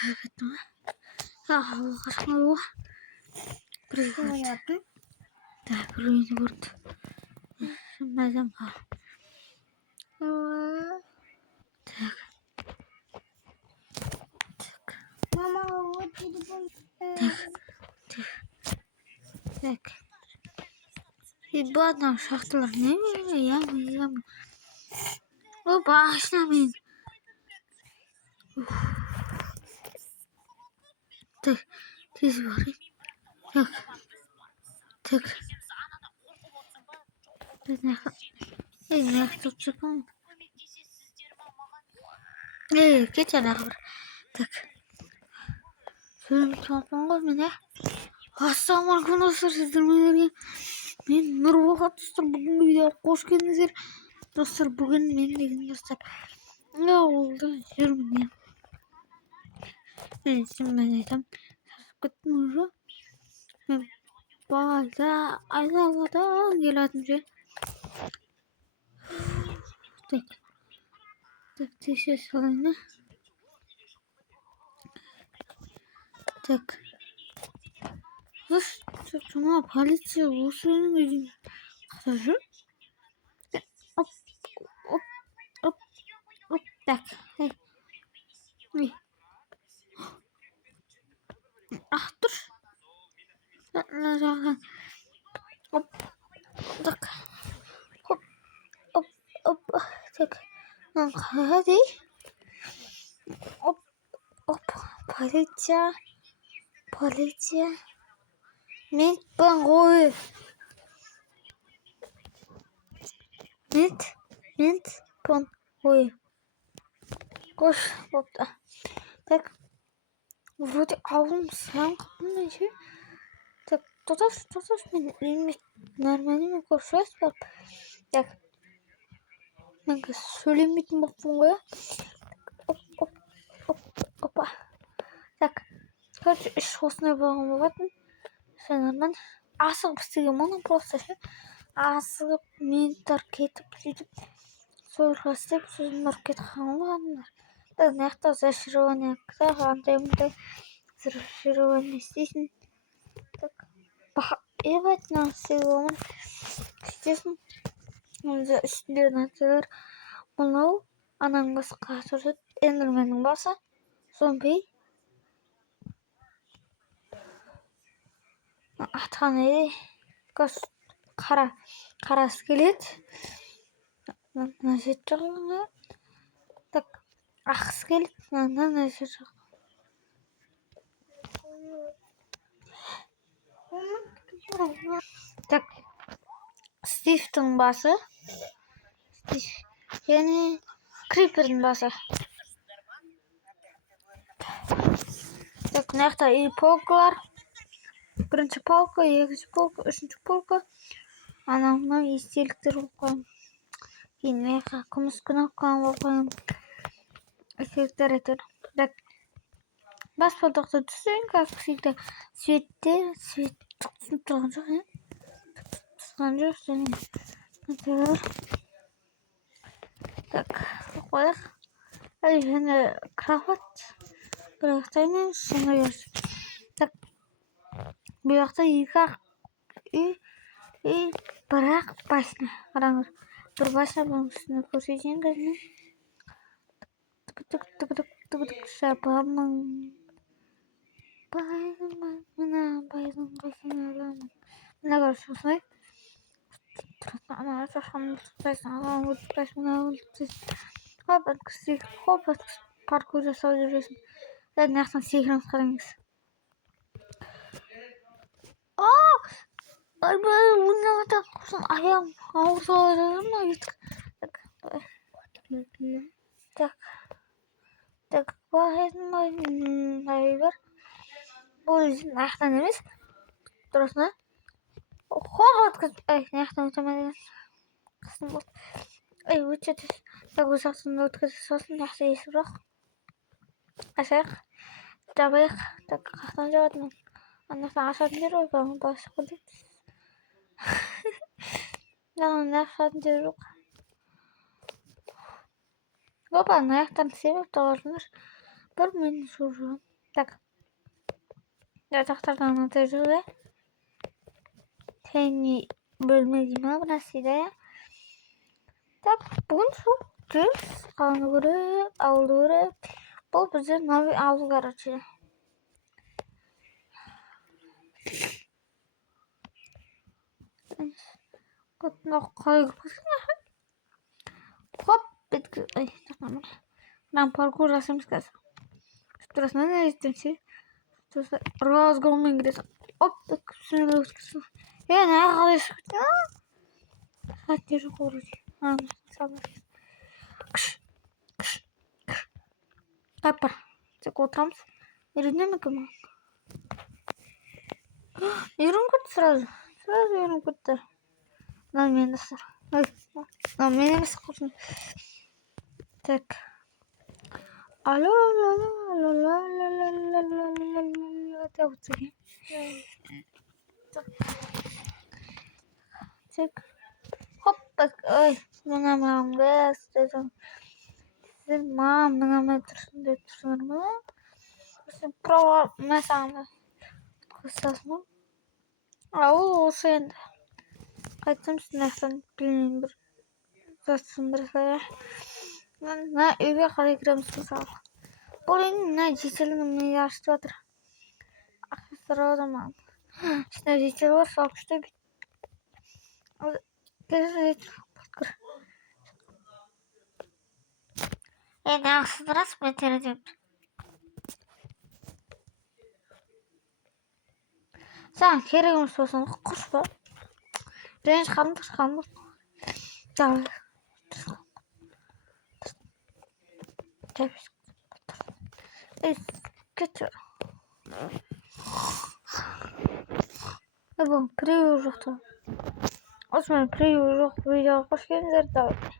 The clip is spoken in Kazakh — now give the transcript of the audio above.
гэдэг. Хавгасмаа. Прийгад. Прийгад. Мазам. Так. Мама, вот телефон. Так. И бадам шахталар нэмээ яам. О баашна минь. Так. Тийш барыг. Так. Нах тучсан. Гэж анахвар. Так. Сөүлтонгоо минь. Асаамар хүнөөсөр сэрмээр мен нурвахад бүгэн видео гошгэнээр тусар бүгэн мен нэгэн тусар. Хэрмээ. Симэнэ там гэтмүрө. Бааза айлавада гелатнэ. Так. Так тийшээ солино. Так. Чума полиция усрын гэж хасаж. Оп. Так. Ахтар. Оп. Так. Оп. Так. Хади. Оп. Полиция. Мент бангой. Мент бангой. Гош бопта. Так. Вроде аун санхна чи. Так, тоташ мен нормально кошвас бап. Так. Нэг сүлэмит мохгоо. Опа. Так. Хөөж шуусна баамгаад санаман асаг бисэг юм уу просто асаг ментор гэдэг суурхасып маркет хаан. Так нахта зашрууны хаантаймтай зашрууны стишн. Так. Эвэт насигом. Стишн. Үндэ Мало анангас гасрууд эндермен баса зомби атханы гас кара скелет насичрана так ах скелет насичр так Стифтон баса yani Creeper'ın basa. Так, нахта и полка var. Birinci polka, ikinci polka, üçüncü polka. Anamdan istilikler okuyayım. Yine kumuskuna okuyayım. İstilikler etir. Так, бас продукты түсін, как всегда. Цветы, тұрған жоқ. Так, қояқ. Және кровать. Бір ақтаймен шыны ерсі. Так, бір ақта екі үй бірақ басына. Қараңыз. Бір басына бұның үстіне көрсетейін қазір. Тік шапамын. Байдың басына аламын. Мына көрші осынай. Ана Хоппат паркур жасап жүресің. Мына жақтан секіріп қараңыз. Аяғым ауыр соға жатыр ма? Так, бар. Бұл мына жақтан емес. Дұрысына. Мына жақтан өтемеден. Өтеді. Так, бұл жақтан өткізіп сосын жақсы есіп жоқ. Ашайық. Жабайық. Так, қақтан жабатын. Ана ашатын жер ғой, басы қылды. Мына ашатын жер жоқ. Опа, ана жақтан себеп тауырсыңдар. Бір мен жүргім. Так. Я доктор на дежуре. Тэний бөлмөгийн магнас идэ. Так, бүгэн шүү. Жис хангөрөө авлуурэ. Бұл бізде новый ауыл короче. Вот нахуй. Хоп, битгий. Ай, нормально. Нам паркур расам сказал. Стресс на дистанции. Разгон играет. Оп, так все лучше. Я на хавиш. Хотел курить. Собрал. Папа, ты куда-то? Ирина кому? Ирункут сразу. Сразу Ирункут-то. На меня сразу. На меня сразу. Так. Алло, это вот так. Хоп, ой, мам, газ, мам, нам это нормально. Право, на самом деле. Ау, сын. Хотим снэфэн блин. Засумбрахая. На үйге қарай кіреміз мысалы. Бұл енді мына жетелігін мен ашып жатыр. Сразу маған. Ішінде жетел бар, сол күшті бит. Келесі жетел. Енді ақсыдырас мен терезем. Саған керек емес болсын, құш па. Және шығамыз. Давай. Кетер. Bon, привет, Осман, привет, видео, қош келдіңдер, давай.